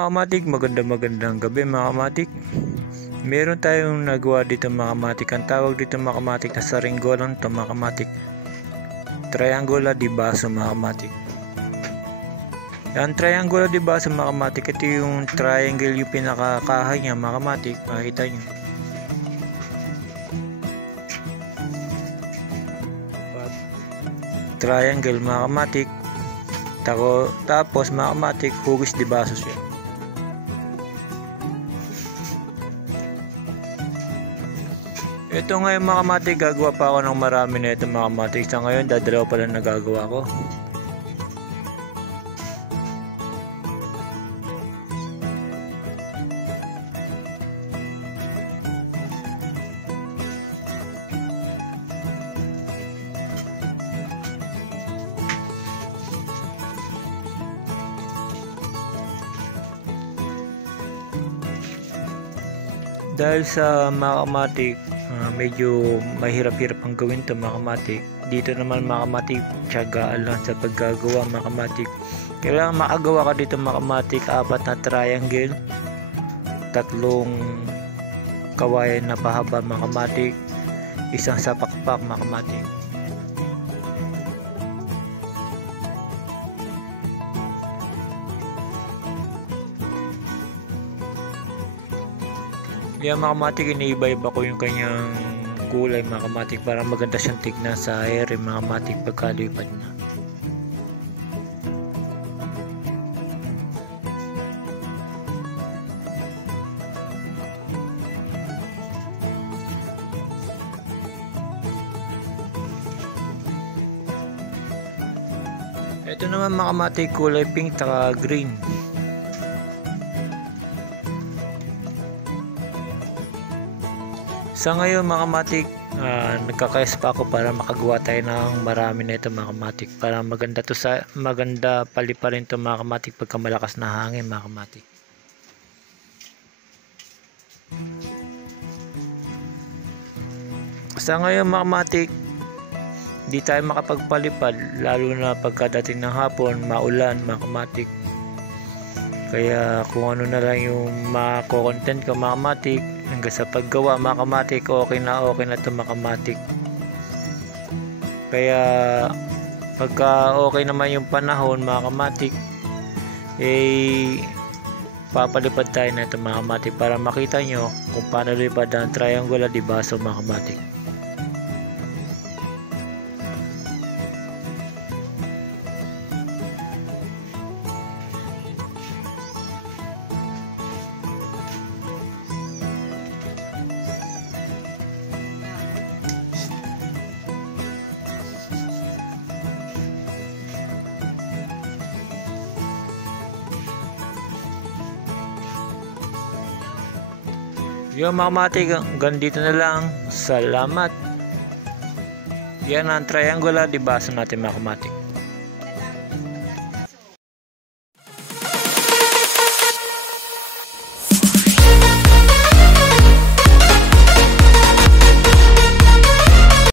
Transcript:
Mga kamatik, magandang gabi mga kamatik. Meron tayong nagawa dito mga kamatik. Ang tawag dito mga kamatik na saringgolan to mga kamatik. Triangular di baso mga kamatik. Ang triangular di baso mga kamatik, ito yung triangle yung pinakakahay niya mga kamatik. Makikita nyo. Triangle mga kamatik. Tapos mga kamatik, hugis di baso siya. Ito ngayon mga kamatik, gagawa pa ako ng marami na ito mga kamatik. Sa ngayon, dadalawa pa lang nagagawa ko. Dahil sa mga kamatik, medyo mahirap-hirap ang gawin to mga kamatik. Dito naman mga kamatik, tiyagaan lang sa paggagawa mga kamatik. Kailangan makagawa ka dito mga kamatik, 4 na triangle, 3 kawayan na pahaba mga kamatik, 1 sapakpak mga kamatik. Yan mga kamatik, iniiba-iba ko yung kanyang kulay mga kamatik para maganda siyang tignan sa ere mga kamatik pagkalipad na. Ito naman mga kamatik, kulay pink taka green. Sa ngayon mga kamatik, nagkakayos pa ako para makagawa tayo ng marami na ito mga kamatik, para maganda paliparin ito mga kamatik pagka malakas na hangin mga kamatik. Sa ngayon mga kamatik, di tayo makapagpalipad lalo na pagkadating ng hapon, maulan mga kamatik. Kaya kung ano na lang yung mako-content ko mga kamatik, hanggang sa paggawa mga kamatik, okay na ito mga kamatik. Kaya pagka okay naman yung panahon mga kamatik, papalipad tayo na ito mga kamatik para makita nyo kung paano lipad ang triangular di baso mga kamatik. Yung mga kamatik, hanggang dito na lang. Salamat. Yan ang triangular di baso natin mga kamatik.